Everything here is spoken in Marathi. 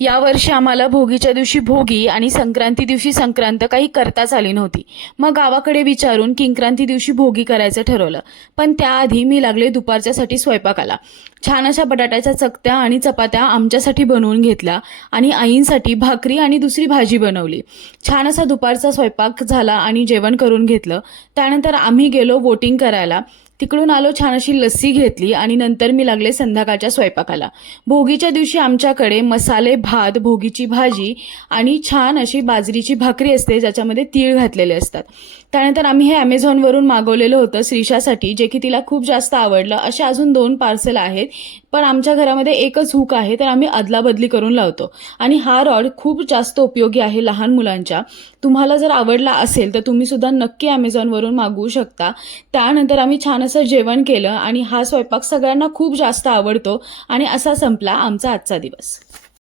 यावर्षी आम्हाला भोगीच्या दिवशी भोगी आणि संक्रांती दिवशी संक्रांत काही करताच आली नव्हती. मग गावाकडे विचारून किंक्रांती दिवशी भोगी करायचं ठरवलं. पण त्याआधी मी लागले दुपारच्यासाठी स्वयंपाकाला. छान अशा बटाट्याच्या चकत्या आणि चपात्या आमच्यासाठी बनवून घेतल्या आणि आईंसाठी भाकरी आणि दुसरी भाजी बनवली. छान असा दुपारचा स्वयंपाक झाला आणि जेवण करून घेतलं. त्यानंतर आम्ही गेलो वोटिंग करायला. तिकडून आलो, छान अशी लस्सी घेतली आणि नंतर मी लागले संध्याकाळच्या स्वयंपाकाला. भोगीच्या दिवशी आमच्याकडे मसाले भात, भोगीची भाजी आणि छान अशी बाजरीची भाकरी असते ज्याच्यामध्ये तीळ घातलेले असतात. त्यानंतर आम्ही हे ॲमेझॉनवरून मागवलेलं होतं श्रीषासाठी, जे की तिला खूप जास्त आवडलं. असे अजून 2 पार्सल आहेत, पण आमच्या घरामध्ये एकच हुक आहे, तर आम्ही अदलाबदली करून लावतो. आणि हा रॉड खूप जास्त उपयोगी आहे लहान मुलांच्या. तुम्हाला जर आवडला असेल तर तुम्ही सुद्धा नक्की ॲमेझॉनवरून मागवू शकता. त्यानंतर आम्ही छान असं जेवण केलं आणि हा स्वयंपाक सगळ्यांना खूप जास्त आवडतो आणि असा संपला आमचा आजचा दिवस.